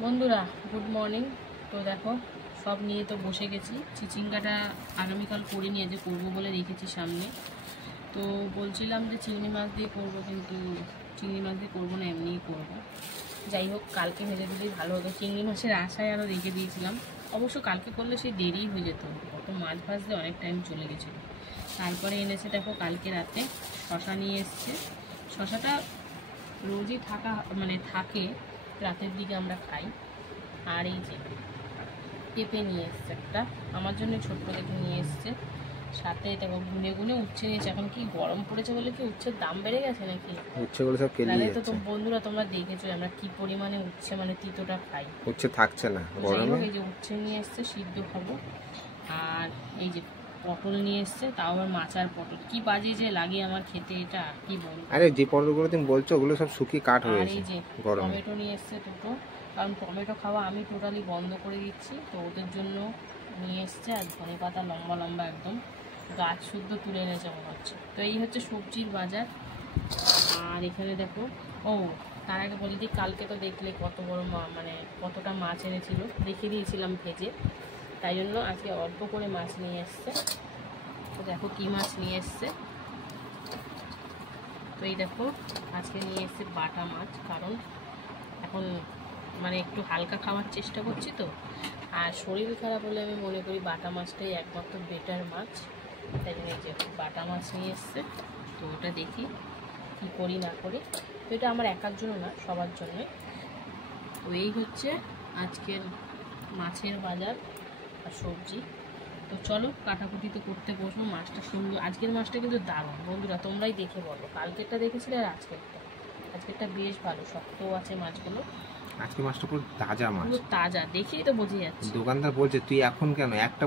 বন্ধুরা good morning. তো দেখো সব নিয়ে তো বসে গেছি। চিচিঙ্গাটা আগামীকাল করে নিয়ে যে করবো বলে রেখেছি সামনে। তো বলছিলাম যে চিংড়ি মাছ দিয়ে করবো, কিন্তু চিংড়ি মাছ দিয়ে করবো না, এমনিই করবো। যাই হোক, কালকে ভেজে দিলেই ভালো হতো। চিংড়ি মাছের আশায় আরও রেখে দিয়েছিলাম। অবশ্য কালকে করলে সেই দেরিই হয়ে যেত, কত মাছ ভাজতে অনেক টাইম চলে গেছিলো। তারপরে এনেছে দেখো কালকে রাতে শশা নিয়ে এসছে। শশাটা রোজই থাকে, রাতের দিকে আমরা খাই। আর এই যে পেঁপে নিয়ে এসছে একটা, আমার জন্য ছোট্ট দেখে নিয়ে এসছে। সাথে দেখো গুনে গুনে উচ্ছে নিয়েছে। এখন কি গরম পড়েছে বলে কি উচ্ছের দাম বেড়ে গেছে নাকি? উচ্ছেগুলো সব কেটে তাহলে তো বন্ধুরা তোমরা দেখেছো আমরা কি পরিমাণে উচ্ছে তিতোটা খাই। উচ্ছে থাকছে না গরমে। এই যে উচ্ছে নিয়ে এসছে, সিদ্ধ খাবো। আর এই যে পটল নিয়ে এসছে, তাও আবার মাচার পটল। কি বাজে যে লাগে আমার খেতে, এটা কি বলবো। আরে যে পটলগুলো তুমি বলছো ওগুলো সব শুকিয়ে কাঠ হয়ে গেছে। আর এই যে টমেটো নিয়ে এসছে দুটো, কারণ টমেটো খাওয়া আমি টোটালি বন্ধ করে দিচ্ছি, তো ওদের জন্য নিয়ে এসছে। আর ধনে পাতা লম্বা লম্বা একদম গাছ শুদ্ধ তুলে এনেছে মনে হচ্ছে। তো এই হচ্ছে সবজির বাজার। আর এখানে দেখো, তার আগে বলে দিই, কালকে তো দেখলে কত বড় কতটা মাছ এনেছিল, রেখে দিয়েছিলাম ভেজে, তাই জন্য আজকে অল্প করে মাছ নিয়ে এসছে। তো দেখো কি মাছ নিয়ে এসছে। তো এই দেখো আজকে নিয়ে এসছে বাটা মাছ, কারণ এখন একটু হালকা খাওয়ার চেষ্টা করছি তো। আর শরীর খারাপ হলে আমি মনে করি বাটা মাছটাই একমাত্র বেটার মাছ, তাই জন্য এই যে বাটা মাছ নিয়ে এসছে। তো ওটা দেখি কি করি না করি। তো এটা আমার একার জন্য না, সবার জন্যে। তো এই হচ্ছে আজকের মাছের বাজার আর সবজি। তো চলো কাটাকুটি তো করতে বসবো। মাছটা সুন্দর, আজকের মাছটা কিন্তু দারুণ বন্ধুরা, তোমরাই দেখে বলো। কালকেরটা দেখেছিলে আর আজকেরটা বেশ ভালো, শক্তও আছে মাছগুলো। আজকে মাছটা পুরো তাজা মাছ, পুরো তাজা, দেখেই তো বোঝা যাচ্ছে। দোকানদার বলছে তুই এখন কেন একটা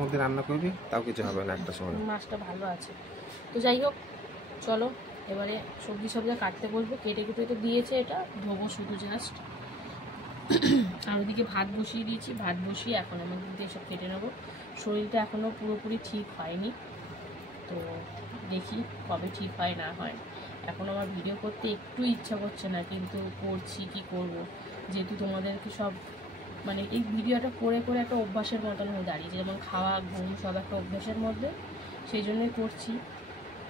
মধ্যে রান্না করবি, তাও কিছু হবে না একটা সময়। মাছটা ভালো আছে। তো যাই হোক, চলো এবারে সবজি কাটতে বলবো। কেটে কেটে তো দিয়েছে, এটা ধোবো শুধু জাস্ট। আর ওদিকে ভাত বসিয়ে দিয়েছি, ভাত বসিয়ে এখন আমি কিন্তু এসব কেটে নেবো। শরীরটা এখনও পুরোপুরি ঠিক হয়নি, তো দেখি কবে ঠিক হয় না হয়। এখন আমার ভিডিও করতে একটু ইচ্ছা করছে না, কিন্তু করছি, কি করব। যেহেতু তোমাদেরকে সব এই ভিডিওটা করে করে একটা অভ্যাসের মতন হয়ে দাঁড়িয়েছে, যেমন খাওয়া ঘুম সব একটা অভ্যাসের মধ্যে, সেই জন্যই করছি।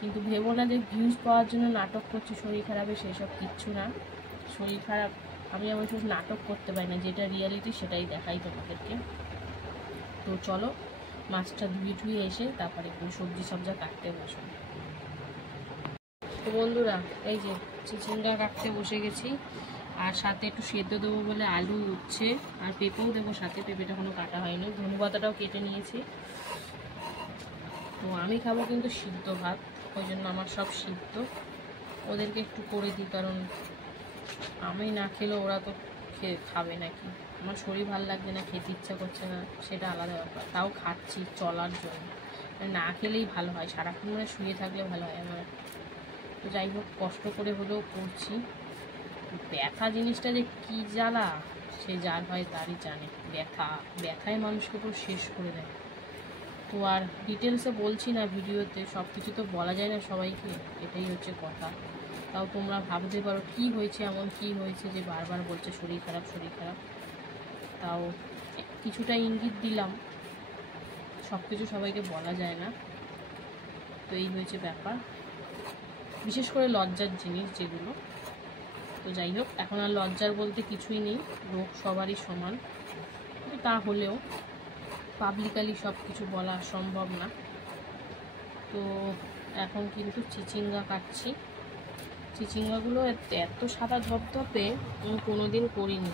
কিন্তু ভেবো না যে ভিউজ পাওয়ার জন্য নাটক করছি শরীর খারাপে, সেসব কিচ্ছু না। শরীর খারাপ, আমি অবশ্য নাটক করতে পারি না, যেটা রিয়ালিটি সেটাই দেখাই তোমাদেরকে। তো চলো মাছটা ধুয়ে এসে তারপরে একটু সবজি কাটতে বসো। তো বন্ধুরা এই যে চিচিঙ্গা কাটতে বসে গেছি, আর সাথে একটু সেদ্ধ দেবো বলে আলু উচ্ছে আর পেঁপেও দেবো সাথে। পেঁপেটা এখনো কাটা হয়নি, ধনেপাতাটাও কেটে নিয়েছি। তো আমি খাবো কিন্তু সিদ্ধ ভাত, ওই জন্য আমার সব সিদ্ধ। ওদেরকে একটু করে দিই, কারণ আমি না খেলে ওরা তো খাবে নাকি। আমার শরীর ভালো লাগছে না, খেতে ইচ্ছা করছে না, সেটা আলাদা ব্যাপার। তাও খাচ্ছি চলার জন্য, না খেলেই ভালো হয়, সারাক্ষণ শুয়ে থাকলে ভালো হয় আমার। তো যাই হোক, কষ্ট করে হলেও করছি। ব্যথা জিনিসটা যে কী জ্বালা, সে যার হয় তারই জানে। ব্যথায় মানুষকে পুরো শেষ করে দেয়। তো আর ডিটেলসে বলছি না ভিডিওতে, সব কিছু তো বলা যায় না সবাইকে, এটাই হচ্ছে কথা। তাও তোমরা ভাবতে পারো কি হয়েছে, এমন কি হয়েছে যে বারবার বলছে শরীর খারাপ। তাও কিছুটা ইঙ্গিত দিলাম, সব কিছু সবাইকে বলা যায় না। তো এই হয়েছে ব্যাপার, বিশেষ করে লজ্জার জিনিস যেগুলো। তো যাই হোক, এখন আর লজ্জার বলতে কিছুই নেই, রোগ সবারই সমান। কিন্তু তা হলেও পাবলিকালি সব কিছু বলা সম্ভব না। তো এখন কিন্তু চিচিঙ্গা কাটছি। চিচিঙ্গাগুলো এত সাদা ধপধপে আমি কোনোদিন করিনি,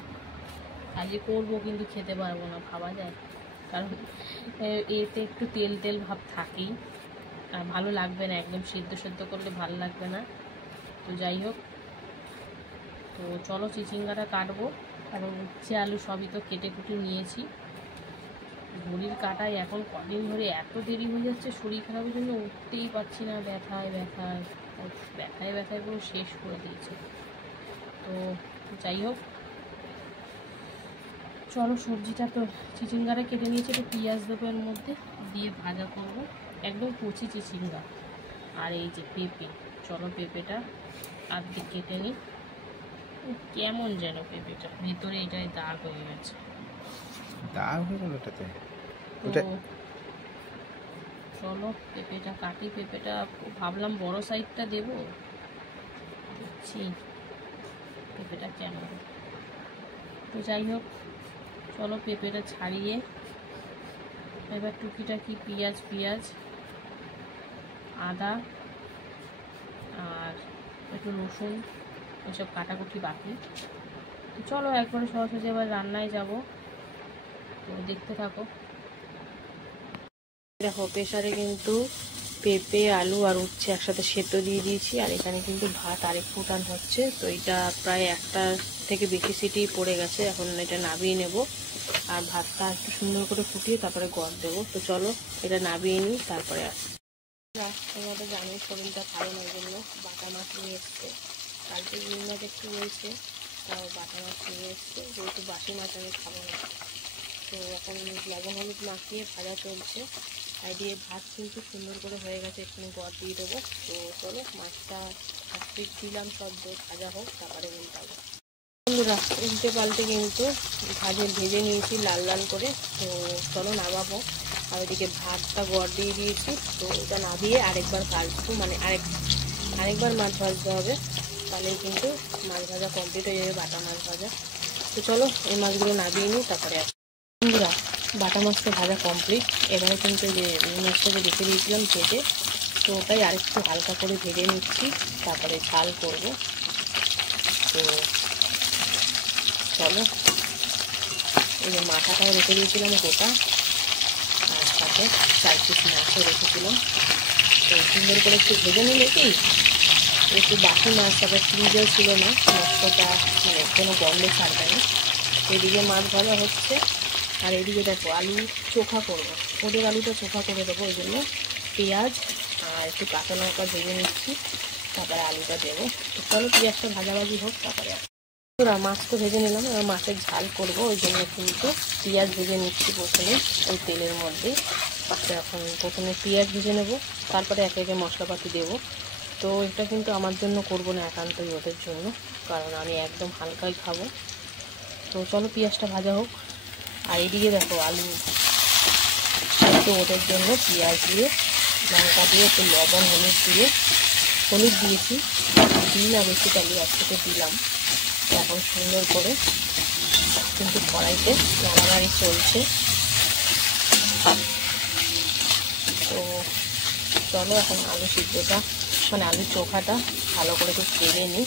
আজকে করবো, কিন্তু খেতে পারবো না, ভাবা যায়। কারণ এতে একটু তেল তেল ভাব থাকেই, আর ভালো লাগবে না, একদম সেদ্ধ করলে ভালো লাগবে না। তো যাই হোক, তো চলো চিচিঙ্গাটা কাটবো। এবং উচ্ছে আলু সবই তো কেটে কুটে নিয়েছি। ঘড়ির কাটায় এখন কদিন ধরে এত দেরি হয়ে যাচ্ছে, শরীর খারাপের জন্য উঠতেই পারছি না, ব্যথায় পুরো শেষ করে দিয়েছে। তো যাই হোক, চলো সবজিটা তো চিচিঙ্গাটা কেটে নিয়েছি, একটু পেঁয়াজ দেবো এর মধ্যে, দিয়ে ভাজা করব। একদম কচি চিচিঙ্গা। আর এই যে পেঁপে, চলো পেঁপেটা আর্ধেক কেটে নিই। কেমন যেন পেঁপেটা ভিতরে এটাই দাগ হয়ে গেছে। দাগ হয়ে গেল ওটাতে? তো ওটা চলো পেঁপেটা কাটি। পেঁপেটা ভাবলাম বড় সাইজটা দেবো, দেখছি পেঁপেটা কেমন। তো যাই হোক, চলো পেঁপেটা ছাড়িয়ে এবার টুকিটাকি পেঁয়াজ আদা আর একটু রসুন এসব কাটাকুটি বাকি। তো চলো একবারে সরাসরি এবার রান্নায় যাব, তো দেখতে থাকো। দেখো প্রেসারে কিন্তু পেঁপে আলু আর উচ্ছে একসাথে সেদ্ধ দিয়ে দিয়েছি, আর এখানে কিন্তু ভাত আরেক ফুটান হচ্ছে। তো এটা প্রায় একটা থেকে বেশি সিটি পড়ে গেছে, এখন এটা নামিয়ে নেব। আর ভাতটা একটু সুন্দর করে ফুটিয়ে তারপরে গড় দেবো। তো চলো এটা নামিয়ে নিই, তারপরে আসি। তোমাদের জানি শরীরটা ভালো না, জন্য বাটা মাছ নিয়ে এসছে। কালকে রুই মাছ একটু রয়েছে, তাও বাটা মাছ নিয়ে এসছে, যেহেতু বাসি মাছ আমি খাবো না। তো এখন লবণ হলুদ মাখিয়ে ভাজা চলছে, আর দিয়ে ভাত কিন্তু সুন্দর করে হয়ে গেছে, এখানে গড় দিয়ে দেবো। তো চলো মাছটা দিলাম, সব ভাজা হোক, তারপরে উল্টাবো। বন্ধুরা উল্টে পাল্টে কিন্তু ভেজে নিয়েছি লাল লাল করে। তো চলো নামাবো। আর ওইদিকে ভাতটা গড় দিয়ে দিয়েছি, তো ওটা না দিয়ে আরেকবার ভাজবো, মানে আরেকবার মাছ ভাজতে হবে, তাহলেই কিন্তু মাছ ভাজা কমপ্লিট হয়ে যাবে, বাটা মাছ ভাজা। তো চলো এই মাছগুলো নামিয়ে নিই, তারপরে আসি। বন্ধুরা বাটা মাছটা ভাজা কমপ্লিট। এবারে কিন্তু যে মাছটা যে রেখে দিয়েছিলাম ভেজে, তো ওটাই আরেকটু হালকা করে ভেজে নিচ্ছি, তারপরে ঝাল করবো। তো চলো এই যে মাথাটাও রেখে দিয়েছিলাম গোটা, আর সাথে 4 পিস মাছও রেখেছিলাম। তো সুন্দর করে একটু ভেজে নিলে কি একটু বাকি মাছ, তারপর ফ্রিজেও ছিল না, মাছটা মানে কোনো গন্ধ ছাড়বে না। এদিকে মাছ ভাজা হচ্ছে, আর এদিকে দেখো আলু চোখা করবো, ওদের আলুটা চোখা করে দেবো। ওই জন্য পেঁয়াজ আর একটু কাঁচা লঙ্কা ভেজে নিচ্ছি, তারপরে আলুটা দেবো। তো চলো পেঁয়াজটা ভাজাভাজি হোক, তারপরে মাছ তো ভেজে নিলাম। এবার মাছের ঝাল করবো, ওই জন্য কিন্তু পেঁয়াজ ভেজে নিচ্ছি প্রথমে ওই তেলের মধ্যে। এখন প্রথমে পেঁয়াজ ভেজে নেব, তারপরে একে একে মশলাপাতি দেবো। তো এটা কিন্তু আমার জন্য করবো না, একান্তই ওদের জন্য, কারণ আমি একদম হালকাই খাবো। তো চলো পেঁয়াজটা ভাজা হোক। আর এদিকে দেখো আলু একটু ওদের জন্য পেঁয়াজ দিয়ে লঙ্কা দিয়ে একটু লবণ হলুদ দিয়েছি, দিই না বেসিক্যালি একসাথে দিলাম। এখন সুন্দর করে কিন্তু কড়াইতে নাড়ানাড়ি চলছে। তো চলো এখন আলু সিদ্ধটা মানে আলু চোখাটা ভালো করে একটু তেলে নিই।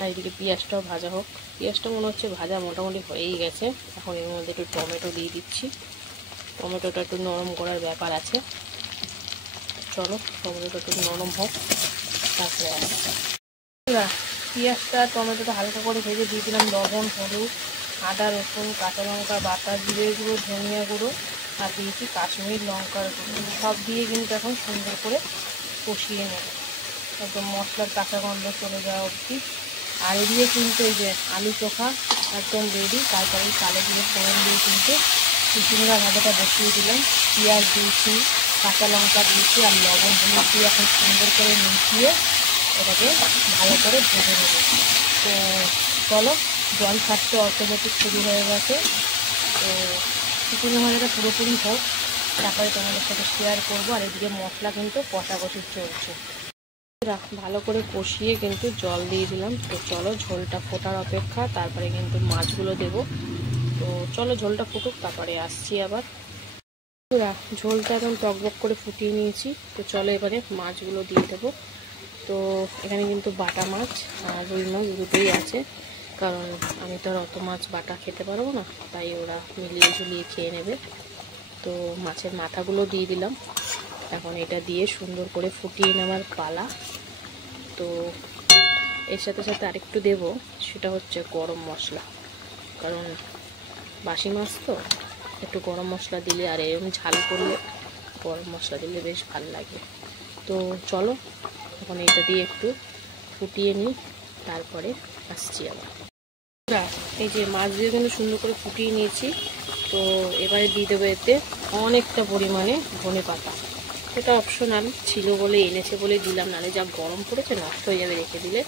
আর এদিকে পেঁয়াজটাও ভাজা হোক। পেঁয়াজটা মনে হচ্ছে ভাজা মোটামুটি হয়েই গেছে। এখন এর মধ্যে একটু টমেটো দিয়ে দিচ্ছি, টমেটোটা একটু নরম করার ব্যাপার আছে। চলো টমেটোটা একটু নরম হোক, তারপরে পেঁয়াজটা টমেটোটা হালকা করে ভেজে দিয়ে দিলাম লবণ হলুদ আদা রসুন কাঁচা লঙ্কা বাটা জিরে গুঁড়ো ধনিয়া গুঁড়ো আর দিয়েছি কাশ্মীর লঙ্কার গুঁড়ো, সব দিয়ে কিন্তু এখন সুন্দর করে কষিয়ে নেব, একদম মশলার কাঁচা গন্ধ চলে যাওয়া অবধি। আর এদিকে কিন্তু এই যে আলু চোখা একদম রেডি। তারপরে কালো দিয়ে ফোড়ন দিয়ে কিন্তু চিচিঙ্গা ভাজাটা বসিয়ে দিলাম, পেঁয়াজ দিয়েছি কাঁচা লঙ্কা দিয়েছি আর লবণ হলুদ দিয়ে এখন সুন্দর করে মিশিয়ে এটাকে ভালো করে ভেজে নেব। তো চলো জল ছাড়তে অটোমেটিক শুরু হয়ে গেছে। তো চিচিঙ্গা ভাজাটা পুরোপুরি হোক, তারপরে তোমাদের সাথে শেয়ার করবো। আর এদিকে মশলা কিন্তু কষাকষি চলছে, ভালো করে কষিয়ে কিন্তু জল দিয়ে দিলাম। তো চলো ঝোলটা ফোটার অপেক্ষা, তারপরে কিন্তু মাছগুলো দেবো। তো চলো ঝোলটা ফুটুক, তারপরে আসছি আবার। ঝোলটা এখন টকবক করে ফুটিয়ে নিয়েছি। তো চলো এবারে মাছগুলো দিয়ে দেবো। তো এখানে কিন্তু বাটা মাছ আর রুই মাছ দুটোই আছে, কারণ আমি তো আর অত মাছ বাটা খেতে পারবো না, তাই ওরা মিলিয়ে ঝুলিয়ে খেয়ে নেবে। তো মাছের মাথাগুলো দিয়ে দিলাম। এখন এটা দিয়ে সুন্দর করে ফুটিয়ে নেওয়ার পালা। তো এর সাথে সাথে আরেকটু দেবো, সেটা হচ্ছে গরম মশলা, কারণ বাসি মাছ তো একটু গরম মশলা দিলে আর এরকম ঝাল করলে গরম মশলা দিলে বেশ ভালো লাগে। তো চলো এখন এটা দিয়ে একটু ফুটিয়ে নিই, তারপরে আসছি আবার। এই যে মাছ দিয়ে কিন্তু সুন্দর করে ফুটিয়ে নিয়েছি। তো এবারে দিয়ে দেবো এতে অনেকটা পরিমাণে ধনে পাতা। এটা অপশনাল ছিল বলে এনেছে বলে দিলাম, নাহলে যা গরম পড়েছে নষ্ট হয়ে যাবে রেখে দিলে।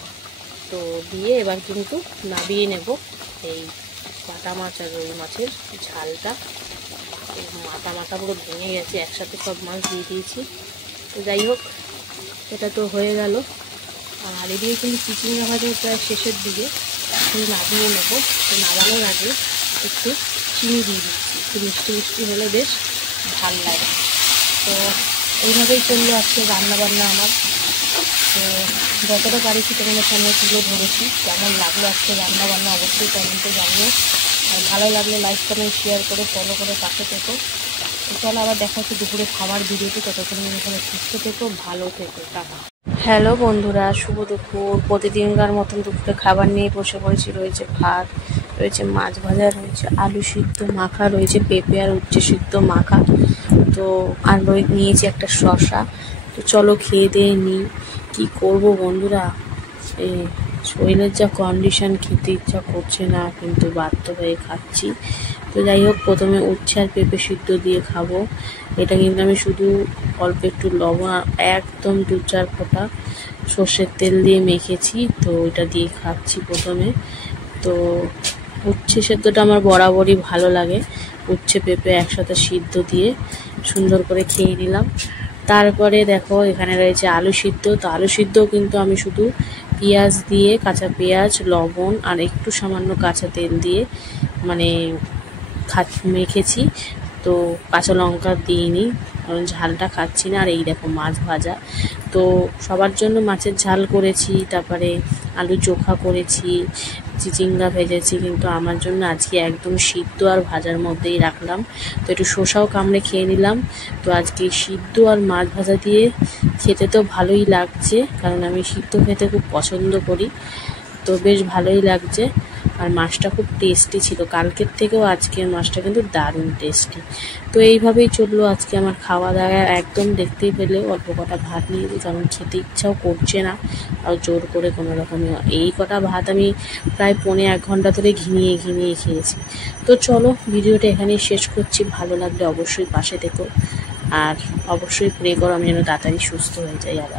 তো দিয়ে এবার কিন্তু নাবিয়ে নেব এই বাটা মাছ আর রুই মাছের ঝালটা। মাথা মাথা পুরো ভেঙে গেছে, একসাথে সব মাছ দিয়ে দিয়েছি। তো যাই হোক, এটা তো হয়ে গেল। আর এদিকে কিন্তু চিচিঙ্গা ভাজা প্রায় শেষের দিকে, নামিয়ে নেব। তো নামানোর আগে একটু চিনি দিয়ে দিচ্ছি, একটু মিষ্টি মিষ্টি হলে বেশ ভাল লাগে। তো এইভাবেই চললো আজকে রান্নাবান্না আমার। তো যতটা পারিছি তোমাদের সামনে তুলে ধরেছি। কেমন লাগলো আজকে রান্নাবান্না অবশ্যই কমেন্টে জানিও। আর ভালো লাগলে লাইক কমেন্ট শেয়ার করে ফলো করে পাশে থেকো। তো চলো আবার দেখা হচ্ছে দুপুরে খাবার ভিডিওতে। ততক্ষণ এখানে সুস্থ থেকো, ভালো থেকো, টাটা। হ্যালো বন্ধুরা, শুভ দুপুর। প্রতিদিনকার মতন দুপুরে খাবার নিয়ে বসে পড়েছি। রয়েছে ভাত, রয়েছে মাছ ভাজা, রয়েছে আলু সিদ্ধ মাখা, রয়েছে পেঁপে আর উচ্ছে সিদ্ধ মাখা। তো আর নিয়েছি একটা শসা। তো চলো খেয়ে দিয়ে নিই। কী করবো বন্ধুরা, এই শরীরের যা কন্ডিশন, খেতে ইচ্ছা করছে না, কিন্তু বাধ্য হয়ে খাচ্ছি। তো যাই হোক, প্রথমে উচ্ছে আর পেঁপে সিদ্ধ দিয়ে খাবো। এটা কিন্তু আমি শুধু অল্প একটু লবণ আর একদম 2-4 ফোঁটা সর্ষের তেল দিয়ে মেখেছি। তো এটা দিয়ে খাচ্ছি প্রথমে। তো উচ্ছে সেদ্ধটা আমার বরাবরই ভালো লাগে। উচ্ছে পেঁপে একসাথে সিদ্ধ দিয়ে সুন্দর করে খেয়ে নিলাম। তারপরে দেখো এখানে রয়েছে আলু সিদ্ধ। তো আলু সিদ্ধও কিন্তু আমি শুধু পেঁয়াজ দিয়ে, কাঁচা পেঁয়াজ, লবণ আর একটু সামান্য কাঁচা তেল দিয়ে মানে মেখেছি। তো কাঁচা লঙ্কা দিইনি, কারণ ঝালটা খাচ্ছি না। আর এই দেখো মাছ ভাজা। তো সবার জন্য মাছের ঝাল করেছি, তারপরে আলু চোখা করেছি, চিচিঙ্গা ভেজেছি, কিন্তু আমার জন্য আজকে একদম সিদ্ধ আর ভাজার মধ্যেই রাখলাম। তো একটু শসাও কামড়ে খেয়ে নিলাম। তো আজকে সিদ্ধ আর মাছ ভাজা দিয়ে খেতে তো ভালোই লাগছে, কারণ আমি সিদ্ধ খেতে খুব পছন্দ করি। তো বেশ ভালোই লাগছে। আর মাছটা খুব টেস্টি ছিল, কালকের থেকেও আজকের মাছটা কিন্তু দারুণ টেস্টি। তো এইভাবেই চললো আজকে আমার খাওয়া দাওয়া। একদম দেখতেই পেলে অল্প কটা ভাত নিয়েছি, কারণ খেতে ইচ্ছাও করছে না। আর জোর করে কোনো রকমই এই কটা ভাত আমি প্রায় 1.5 ঘন্টা ধরে ঘিমিয়ে খেয়েছি। তো চলো ভিডিওটা এখানেই শেষ করছি। ভালো লাগলে অবশ্যই পাশে থেকো, আর অবশ্যই প্রে করো আমি যেন তাড়াতাড়ি সুস্থ হয়ে যাই আবার।